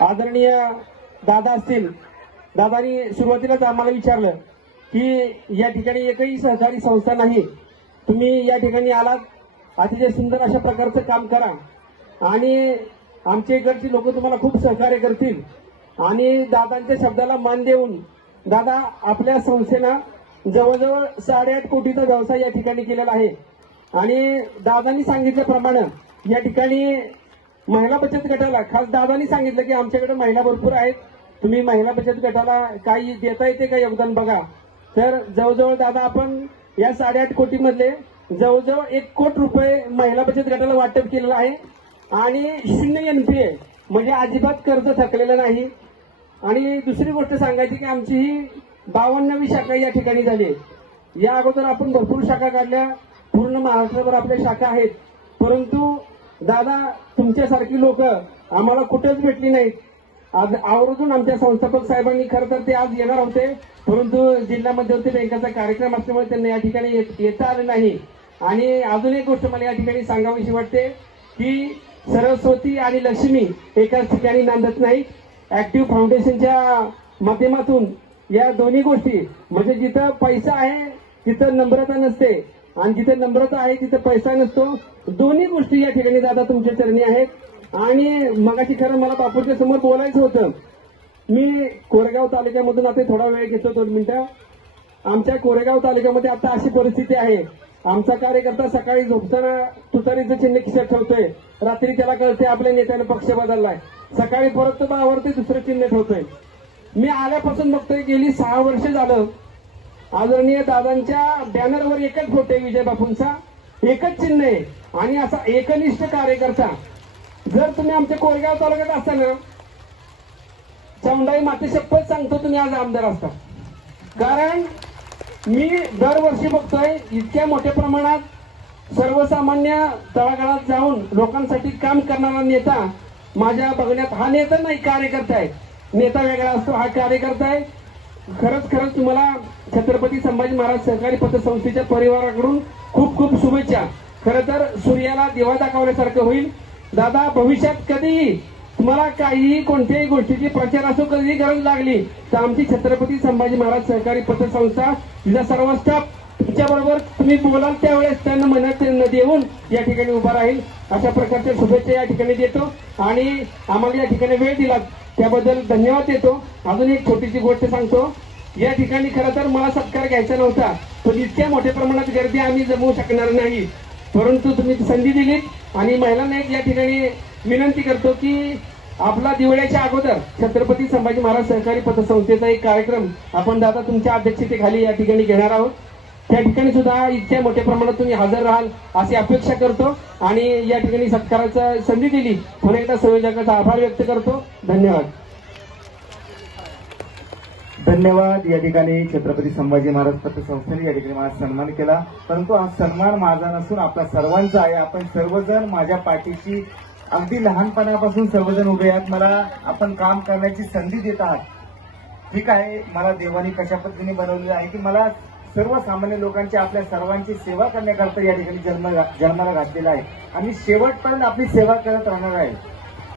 आदरणीय दादा असतील दादानी सुरुवातीलाच आम्हाला विचारलं की या ठिकाणी एकही सहकारी संस्था नाही. तुम्ही या ठिकाणी आलात अतिशय सुंदर अशा प्रकारचं काम करा. आणि आमच्या इकडची लोक तुम्हाला खूप सहकार्य करतील. आणि दादांच्या शब्दाला मान देऊन दादा आपल्या संस्थेनं जवळजवळ साडेआठ कोटीचा व्यवसाय या ठिकाणी केलेला आहे. आणि दादांनी सांगितल्याप्रमाणे या ठिकाणी महिला बचत गटाला खास दादांनी सांगितलं की आमच्याकडे महिला भरपूर आहेत. तुम्ही महिला बचत गटाला काही देता येते का योगदान बघा. तर जवळजवळ दादा आपण या साडेआठ कोटी मधले जवळजवळ एक कोट रुपये महिला बचत गटाला वाटप केलेलं आहे. आणि शून्य एनपीए म्हणजे अजिबात कर्ज थकलेलं नाही. आणि दुसरी गोष्ट सांगायची की आमची ही बावन्नवी शाखा या ठिकाणी झाली आहे. या अगोदर आपण भरपूर शाखा काढल्या. पूर्ण महाराष्ट्रभर आपल्या शाखा आहेत. परंतु दादा तुमच्यासारखी लोक आम्हाला कुठेच भेटली नाहीत. आज आवर्जून आमच्या संस्थापक साहेबांनी खरं तर ते आज येणार होते. परंतु जिल्हा मध्यवर्ती बँकेचा कार्यक्रम असल्यामुळे त्यांना या ठिकाणी येत- येता आलं नाही. आणि अजून एक गोष्ट मला या ठिकाणी सांगावीशी वाटते की सरस्वती आणि लक्ष्मी एकाच ठिकाणी नांदत नाही ऍक्टिव्ह फाउंडेशनच्या माध्यमातून या दोन्ही गोष्टी म्हणजे जिथं पैसा आहे तिथं नम्रता नसते. आणि जिथे नम्रता आहे तिथे पैसा नसतो. दोन्ही गोष्टी या ठिकाणी दादा तुमच्या चरणी आहेत. आणि मगाशी खरं मला बापूच्या समोर बोलायचं होतं. मी कोरेगाव तालुक्यामधून आता थोडा वेळ घेतो दोन मिनिटं. आमच्या कोरेगाव तालुक्यामध्ये आता अशी परिस्थिती आहे. आमचा कार्यकर्ता सकाळी झोपताना तुतारीचं चिन्ह खिशात ठेवतोय. रात्री त्याला कळते आपल्या नेत्याने पक्ष बदललाय. सकाळी परत तो बावरते दुसरं चिन्ह ठेवतोय. मी आल्यापासून बघतोय गेली सहा वर्ष झालं आदरणीय दादांच्या बॅनरवर एकच फोटो आहे विजय बापूंचा. एकच चिन्ह आहे. आणि असा एकनिष्ठ कार्यकर्ता जर तुम्ही आमच्या कोरेगाव तालुक्यात असताना चौंडाई माती शपथ सांगतो तुम्ही आज आमदार असता. कारण मी दरवर्षी बघतोय इतक्या मोठ्या प्रमाणात सर्वसामान्य तळागाळात जाऊन लोकांसाठी काम करणारा नेता माझ्या बघण्यात हा नेता नाही कार्यकर्ता आहे. नेता वेगळा असतो हा कार्यकर्ता आहे. खरंच खरंच तुम्हाला छत्रपती संभाजी महाराज सहकारी पतसंस्थेच्या परिवाराकडून खूप खूप शुभेच्छा. खरं तर सूर्याला दिवा दाखवल्यासारखं होईल. दादा भविष्यात कधीही तुम्हाला काहीही कोणत्याही गोष्टीची प्रचार असो कधीही गरज लागली तर आमची छत्रपती संभाजी महाराज सहकारी पतसंस्था तिचा सर्व स्टाफ तुमच्या बरोबर तुम्ही बोलाल त्यावेळेस त्यांना मनात देऊन या ठिकाणी उभा राहील. अशा प्रकारच्या शुभेच्छा या ठिकाणी देतो. आणि आम्हाला या ठिकाणी वेळ दिला. त्याबद्दल धन्यवाद देतो. अजून एक छोटीशी गोष्ट सांगतो. या ठिकाणी खरं तर मला सत्कार घ्यायचा नव्हता. पण इतक्या मोठ्या प्रमाणात गर्दी आम्ही जमवू शकणार नाही. परंतु तुम्ही संधी दिलीत. आणि महिलांना एक या ठिकाणी विनंती करतो की आपला दिवाळीच्या अगोदर छत्रपती संभाजी महाराज सहकारी पतसंस्थेचा एक कार्यक्रम आपण दादा तुमच्या अध्यक्षतेखाली या ठिकाणी घेणार आहोत. त्या ठिकाणी सुद्धा इतक्या मोठ्या प्रमाणात तुम्ही हजर राहाल अशी अपेक्षा करतो. आणि या ठिकाणी सत्काराचा संधी दिली पुन्हा एकदा संयोजकाचा आभार व्यक्त करतो. धन्यवाद. धन्यवाद. या ठिकाणी छत्रपती संभाजी महाराज पतसंस्थेने या ठिकाणी मला सन्मान केला. परंतु हा सन्मान माझा नसून आपला सर्वांचा आहे. आपण सर्वजण माझ्या पाठीशी अगदी लहानपणापासून सर्वजण उभे आहेत. मला आपण काम करण्याची संधी देत आहात. ठीक आहे. मला देवानी कशा पद्धतीने बनवलेलं आहे की मला सर्वसामान्य लोकांची आपल्या सर्वांची सेवा करण्याकरता या ठिकाणी जन्म जन्माला घातलेला आहे. आणि शेवटपर्यंत आपली सेवा करत राहणार आहे.